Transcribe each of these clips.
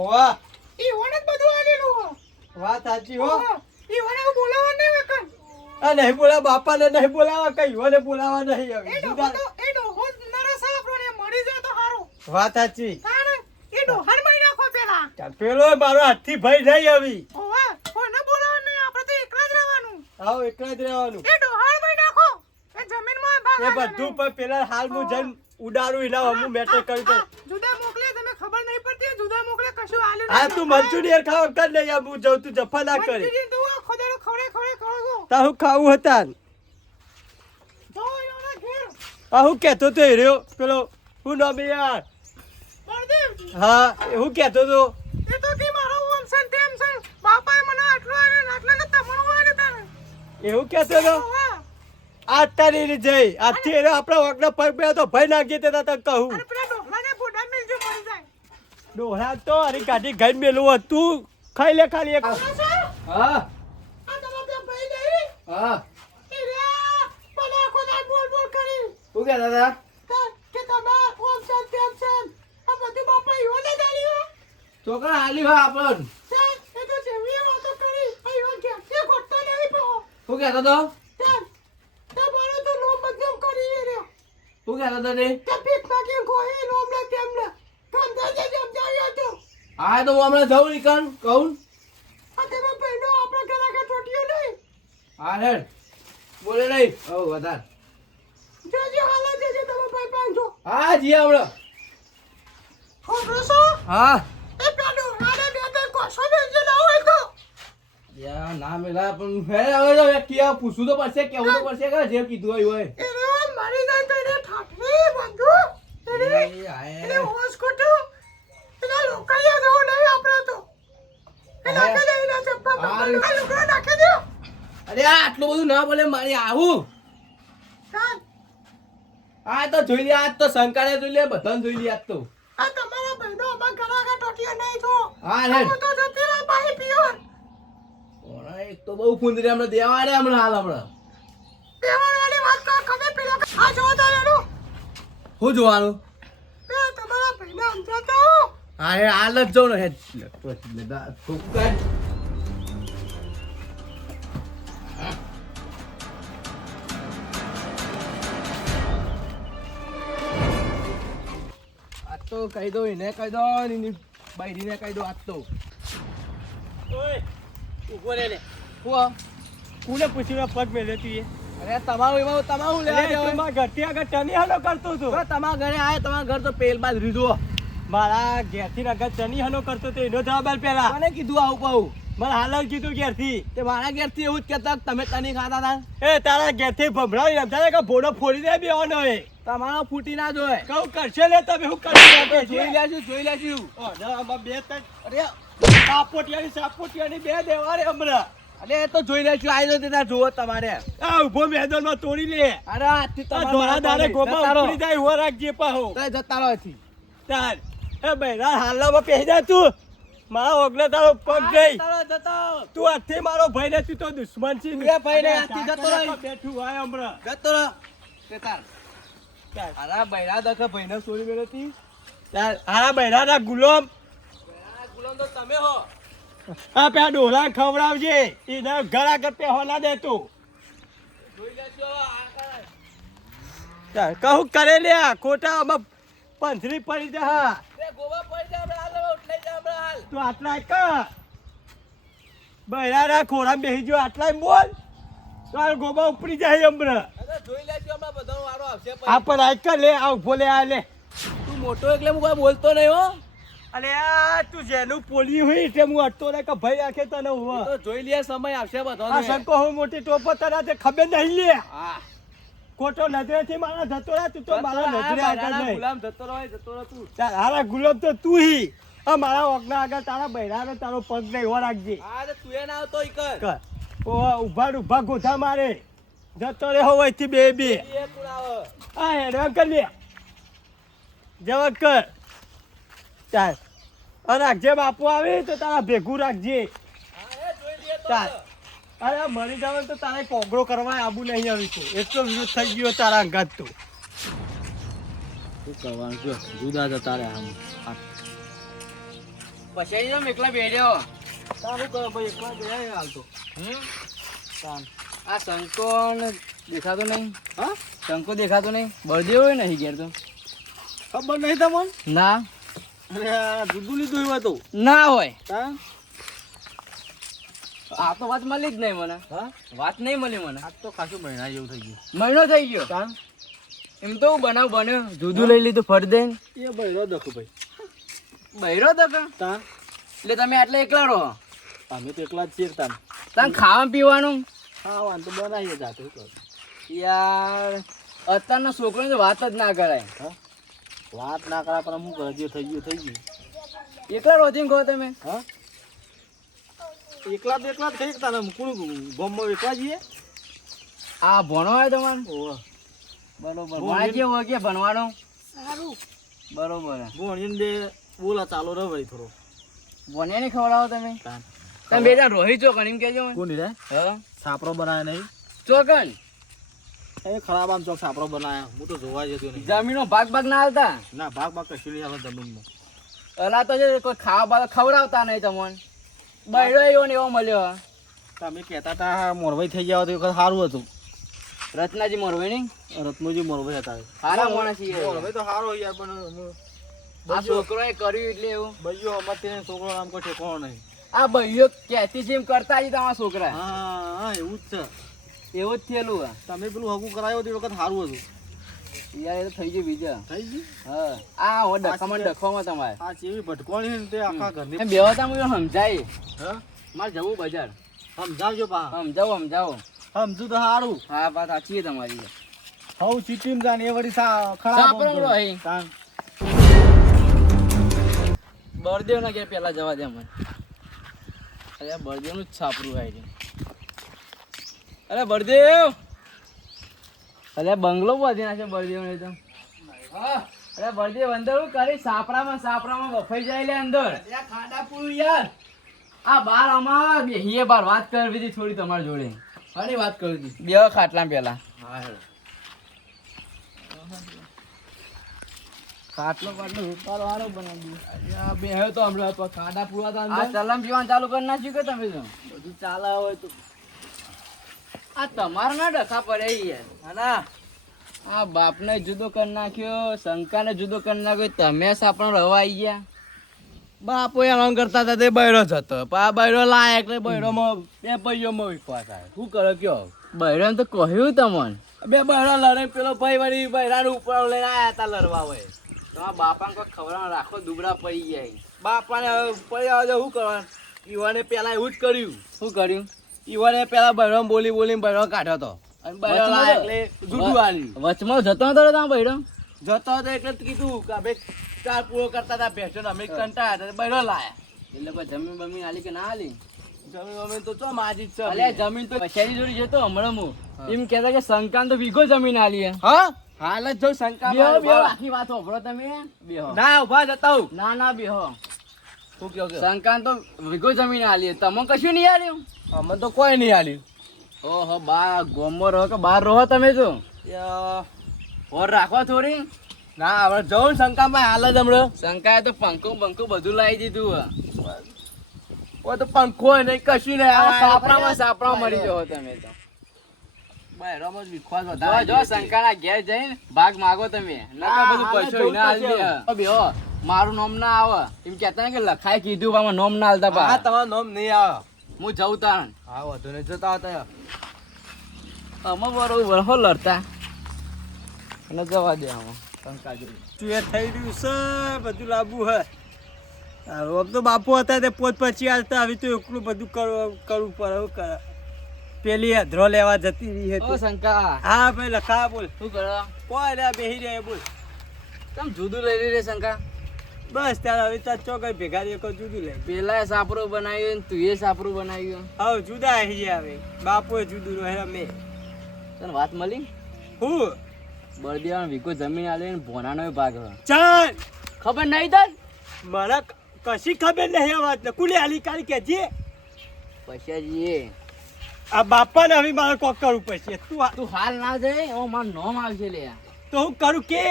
ઓવા ઈ ઓને જ બધું આલેલું હો. વાત સાચી હો. ઈ ઓને બોલાવવા નહીં વેકન. આ નહીં બોલા બાપાને નહીં બોલાવા કઈ ઓને બોલાવા નહીં એ હવે ડોહો તો એ ડોહો નરસ આપણને મળી જાય તો સારું. વાત સાચી. તાણે એ ડોહર મહી નાખો પેલા. પેલો મારો હાથથી ભાઈ નહીં આવી. ઓવા કોને બોલાવવા નહીં આપણે તો એકલા જ રહેવાનું. આવ એકલા જ રહેવાનું. એ ડોહર મહી નાખો. એ જમીનમાં ભાગ એ બધું પણ પેલા હાલ હું જઈને ઉડાડું એના હું મેટર કરી દઉં. જુદા મોકલે તમે ખબર નહીં પડતી જુદા મોકલે કશું આલે હા તું મંચુરિયન ખાવા કર લે યાર હું જઉં તું જફા ના કરે. મંચુરિયન તો ખોદાડો ખવડે ખવડો તા હું ખાવું હતા તો એના ઘેર આ હું કહેતો તો એ રહ્યો પેલો હું નામ યાર બળદેવ હા હું કહેતો તો એ તો કે મારો ઓમ સન તેમ સન બાપાએ મને આટલો આલે આટલા ને તમારું આલે તારે એવું કહેતો તો આ તારી જઈ આજથી એને આપણા વગના પગ બે તો ભાઈ નાખજે તે તને કહું. અરે પેલા ડોહલાને બોડા મિલજો મરી જાય ડોહા તો અરે ગાડી ગઈ મેલું હતું ખાઈ લે ખાલી એક. હા આ તમારા બે ભાઈ નહીં હા એ રે બના ખોદા બોલ બોલ કરી શું કહેતા હતા કે તમાર ઓમ સન તેમ સન આ બધું બાપા ઈવોને ગાલ્યો છોકરા હાલી હોય આપણ એ તો જેવી વાતો કરી ઈવો કે તે ખોટતો નહીં પો શું કહેતો તો તમારો તો નો બદનામ કરી રે શું કહેતો તો ને તે પીક માગી કોઈ નો લે તેમ લે કામ દે જેમ જાયો તો હા તો હું હમણાં જઉં નીકળ કહું આ તેમાં પહેલો આપણા ઘર આગળ ચોટીયો નહીં હા હેડ બોલે નહીં ઓ વધાર જોજો હાલા જે તમે ભાઈ પાંચો હા જી હમણાં ખોબરસો હા એ પેલો આને બે બે કોસો બેજે ના હોય તો યા ના મેલા પણ હે હવે તો કિયા પૂછું તો પડશે કેવું તો પડશે કે જે કીધું હોય એ રે મારી જાય તો એને ઠાઠરી બંધુ એને હોશ કોટો એના લોકાયા જો નહીં આપણે તો એના કે એના ચપ્પા આ લુગડા નાખી દો અરે આટલું બધું ના બોલે મારી આવું કાન આ તો જોઈ લે આજ તો શંકાને જોઈ લે બધાને જોઈ લે આજ તો આ તમારા બહેનો અમાર ઘર આગળ ટોટિયા નહીં તો હા રે હું તો જતી રહે પાહી પીવર ઓરા એક તો બહુ ફુંદરી હમણાં દેવા રે હમણાં હાલ હમણાં દેવણ વાળી વાત કા ખબર પેલો આ જો તો એનો શું જોવાનું એ તમારા બહેનો સમજાતો હા હે હાલ જ જાઉં ને હેડ ફૂકર આજ તો કહી દો એને કહી દો એની બૈરીને કહી દો આજ તો ઓય ઉભો રે લે હું કોને પૂછ્યું પગ મેલે તું અરે તમારું એમાં તમારું લેવા દે તમારા ઘરથી આગળ ટની હાલો કરતો હતો તમારા ઘરે આય તમારા ઘર તો પેલ બાદ રીધો મારા ઘેરથી આગળ ટની હાલો કરતો તો એનો જવાબ આલ પેલા મને કીધું આવું કહું મને હાલ જ કીધું ઘેરથી તે મારા ઘેરથી એવું જ કહેતા તમે ટની ખાતા હતા એ તારા ઘેરથી ભમરાવી રમતા કે ભોડો ફોડી દે બેવાનો એ તમારો ફૂટી ના જોય કહું કરશે લે તમે હું કરી જોઈ લેશું ઓ આમાં બે ત્રણ અરે સાપોટિયાની બે દેવા રે હમણાં અરે તો જોઈ લેશું આઈ લો તેના જોવો તમારે આ ઉભો મેદાનમાં તોડી લે અરે આથી તમારા ધોળા દારે ગોપા ઉડી જાય હો રાખજે પાહો તે જતા રહો થી ચાલ એ બૈરા હાલમાં પહેરી જા તું મારો ઓગલે તારો પગ ગઈ તું આથી મારો ભાઈ ને તું તો દુશ્મન છે બે ભાઈ ને આથી જતો રહી બેઠું આય હમણાં જતો રહો તે તાર હારા બૈરા દખે ભાઈ ને સોરી મેળતી ચાલ હારા બૈરા ના ગુલામ તો તમે હો આ પે ડોલા ખવડાવજે એના ઘર આગળ પે હોલા દે તું જોઈ લેજો આ કહું કરે લે ખોટા આમાં પંથરી પડી જા હા બે ગોવા પડી જા આપણે હાલ ઉઠલાઈ જા આપણે હાલ તું આટલા કા બૈરા ના ખોરામ બેહી જો આટલા બોલ તો આ ગોબા ઉપડી જાય હમણાં જોઈ લેજો હમણાં બધાનો વારો આવશે આ પણ આ કર લે આ ઉભો લે આ લે તું મોટો એટલે હું કોઈ બોલતો નહીં હો અલે આ તું જેનું પોલી હોય એટલે હું અટતો ને કે ભાઈ આખે તને હું તો જોઈ લે સમય આવશે બધો આ સંકો હું મોટી ટોપો તને તે ખબર નહીં લે હા કોટો નજરેથી મારા જતો રહે તું તો મારા નજરે આગળ નહીં ગુલામ જતો રહે તું ચાલ હારા ગુલામ તો તું હી આ મારા ઓગના આગળ તારા બૈરાનો તારો પગ નહીં હો રાખજે હા તો તું એ ના આવતો ઈ કર ઓ ઉભા ગોધા મારે જતો રે હોય થી બે બે આ હેડવા કર લે જવા કર ચાલ અને રાખજે બાપુ આવે તો તારા ભેગું રાખજે ચાલ અરે મરી જાવ તો તારે કોગળો કરવા આબુ નહીં આવી તો એટલો વિરોધ થઈ ગયો તારા અંગાત તો શું કરવાનું જો જુદા જતા રે આમ પછી જો એકલા બેઠ્યો તારું કરો ભાઈ એકલા ગયા હાલ તો આ શંકો દેખાતો નહીં હા શંકો દેખાતો નહીં બળદેવ હોય નહીં ઘેર તો ખબર નહીં તમને ના અરે આ દૂધું લીધું એવા તો ના હોય હા આ તો વાત મળી જ નહીં મને હા વાત નહીં મળી મને આજ તો ખાસું મહિના જેવું થઈ ગયું મહિનો થઈ ગયો તા એમ તો બનાવ બન્યો જુદું લઈ લીધું ફટ દઈને એ ભાઈ રો દખો ભાઈ બહેરો તો કા તા એટલે તમે આટલે એકલા રહો અમે તો એકલા જ છીએ તા તમે ખાવા પીવાનું હા વાન તો બનાવીએ જાતે યાર અત્યારના છોકરાને તો વાત જ ના કરાય હા વાત ના કરા પણ અમુક જે થઈ ગયું એકલા રોધીને કહો તમે હા એકલા જ થઈ શકતા ને કોણ ગોમમાં એકલા જઈએ આ ભણો હોય તમારે ઓહ બરોબર ભણા કેવું હોય કે ભણવાનું સારું બરોબર ભણીને બે બોલા ચાલો રે ભાઈ થોડો ભણ્યા નહીં ખવડાવો તમે તા તમે બે જણ રોહી ચોકન એમ કહેજો મને. કોની રે હા સાપરો બનાવે નહીં ચોકન એ ખરાબ આમ ચોક સાપરો બનાવ્યા હું તો જોવા જતો નહીં જમીનો ભાગ ભાગ ના આવતા ના ભાગ કશું નહીં આવે જમીનમાં અલા તો જે કોઈ ખાવા બાવા ખવડાવતા નહીં તમને બૈરો એવો ને એવો મળ્યો તમે કહેતા હતા મોરવાઈ થઈ ગયા તો એ વખત સારું હતું રત્નાજી મોરવે નહીં રત્નોજી મોરવાઈ હતા સારા માણસ છે મોરવાઈ તો સારો યાર પણ આ છોકરોએ કર્યું એટલે એવું ભાઈઓ અમારે ત્યાં છોકરો નામ કોઈ ઠેકાણો નહીં આ ભાઈઓ કહેતી છે એમ કરતા જ તમારા છોકરા હા એવું જ છે એવું જ થયેલું આ. તમે પેલું હગું કરાયો તે વખત સારું હતું યાર એ તો થઈ ગયું બીજા થઈ ગયું હા આ હું ડખવામાં તમારે આ ચેવી ભટકોણી છે ને તે આખા ઘરની એમ બેવતા હું સમજાય હા મારે જવું બજાર સમજાવજો પા સમજાવો સમજુ તો સારું હા વાત સાચી છે તમારી હવ ચીટીમ જાને એ વળી ખરાબ સાપરો આમ કરે. રહી. તાન. બળદેવ ના ઘેર પેલા જવા દે મને અરે બળદેવ નું જ છાપરું આવી અરે બળદેવ અરે બંગલો બાંધી નાખે બળદેવ ને તો અરે બળદેવ અંદર હું કરી સાપરામાં વફાઈ જાય લે અંદર ખાડા પૂરું યાર આ બાર અમાર બેહીએ બાર વાત કરવી હતી થોડી તમારી જોડે અરે વાત કરવી હતી બે ખાટલા પેલા ખાટલો પાટલો રૂપાલો વાળો બનાવી દીધો બે તો હમણાં ખાડા પૂરા હતા અંદર ચલમ પીવાનું ચાલુ કરી નાખ્યું કે તમે તો બધું ચાલે હોય તો આ તમારા ના ડખા પડે યાર ના આ બાપને જુદો કરી નાખ્યો શંકાને જુદો કરી નાખ્યો તમે સાપણ રવા આવી ગયા બાપો એમ કરતા હતા તે બૈરો જ હતો પણ આ બૈરો લાયક એટલે બૈરોમાં બે પૈયોમાં વિશ્વાસ આવે શું કરો કયો બૈરો તો કહ્યું તમને બે બૈરો લડે પેલો ભાઈ વળી બૈરાનું ઉપર લઈને આયા હતા લડવા હોય તમારા બાપાને કોઈ ખબર રાખો દુબળા પડી જાય બાપાને પડી આવે શું કરવાનું ઈવાને પેલા એવું જ કર્યું શું કર્યું ઈવાને પેલા બૈરો બોલીને બૈરો કાઢ્યો હતો અને બૈરો લાયક એટલે જુદું આલી વચમાં જતો હતો તમારો બૈરો જતો હતો એટલે જ કીધું કે ભાઈ ચાર પૂરો કરતા હતા ભેંસો અમે કંટાળ્યા હતા બૈરો લાયા એટલે પછી જમીન બમીન આલી કે ના આલી જમીન તો ચો માજી છે અલે જમીન તો પછાડી જોડી જતો હમણાં હું એમ કહેતા કે શંકાન તો વીઘો જમીન આલી હા હાલ જ જો શંકા બેહો આખી વાત હોભળો તમે બેહો ના ઉભા જતા હું ના બેહો શું કહો શંકાન તો વીઘો જમીન આલી તમે કશું નહીં આલ્યું અમે તો કોઈ નહીં આલ્યું ઓહો બા ગોમો રહો કે બહાર રહો તમે તો ઓર રાખો થોડી ના હવે જવું શંકામાં હાલ જ હમણાં શંકાએ તો પંખો બધું લાવી દીધું ઓ તો પંખો નહીં કશું નહીં સાપરામાં મરી જાવ તમે તો બૈરામાં જ વિશ્વાસ વધારે જો શંકાના ઘેર જઈને ભાગ માગો તમે નકર બધું પૈસો ના આલી બેહો મારું નામ ના આવે એમ કહેતા ને કે લખાય કીધું પણ નામ ના આલતા બા તમારું નામ નહીં આવે હું જઉં તાણ હા વધુ નહીં જતા હતા અમે બરોબર હો લડતા અને જવા દે આમાં શંકા જોઈ તું એ થઈ રહ્યું છે બધું લાવવું હે આમ તો બાપુ હતા તે પોત પછી આવતા આવી તો એકલું બધું કરવું પડે શું કરે પેલી હધરો લેવા જતી રહી ઓ હતી શંકા હા ભાઈ લખા બોલ શું કરો કોઈ લે બેહી રહ્યા બોલ તમે જુદું લઈ રે શંકા બસ ત્યારે હવે તાર ચોકઈ ભેગા એક જુદું લે પેલા સાપરો બનાવ્યું તું એ સાપરું બનાવ્યું હવે જુદા આવી ગયા હવે બાપુએ જુદું રહે મેં તને વાત મળી હું બળદેવાનો વીઘો જમીન આલે ને ભોનાનો ભાગ હોય ચાલ ખબર નહીં તને મને કશી ખબર નહીં આ વાત કુલે હાલી કાલી કે જે પછી આ બાપાને હવે મારે કોક કરવું પડશે તું હાલ ના જાય એવો મારું નામ આવશે લે તો હું કરું કે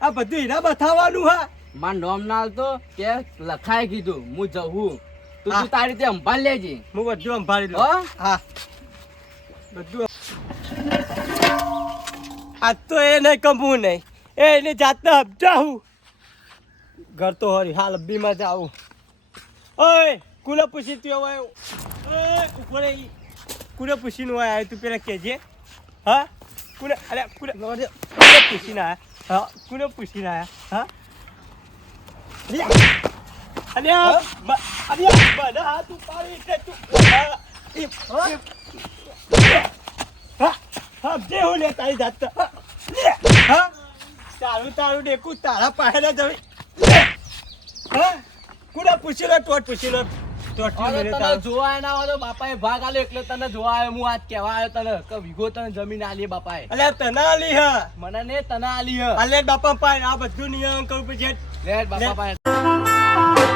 આ બધું એના બતાવવાનું હા માર નામ ના હાલતો કે લખાય કીધું હું જવું તું હા. તું તારી રીતે સંભાળ લેજે હું બધું સંભાળી લઉં. હો હા બધું આજ તો એ નહીં કમવું નહીં એને જાતને સમજાવું ઘર તો હરી હાલ અબ્બીમાં જાવું ઓય કુને પૂછી તું હવે ઓય ઉપર કુને પૂછીને હોય આવ્યો તું પેલા કહેજે હા કુને અરે કુને પૂછીને આવ્યા હા કુને પૂછીને આવ્યા હા બધા હાથ ઉપાડી એટલે તું હા જે હું લે તારી જાત હા તારું ડેકું તારા પાસે ના જવી હા કુડા પૂછી લો ટોટ પૂછી લો અરે તને જોવા ના હોય તો બાપાએ ભાગ આલ્યો એટલે તને જોવા આવ્યો હું આજ કહેવા આવ્યો તને કે વીઘો તને જમીન આલી બાપાએ અલ્યા તને આલી હા મને ને તને આલી હ અલે બાપા પાય આ બધું નિયમ કરવું પછી લે બાપા પાસે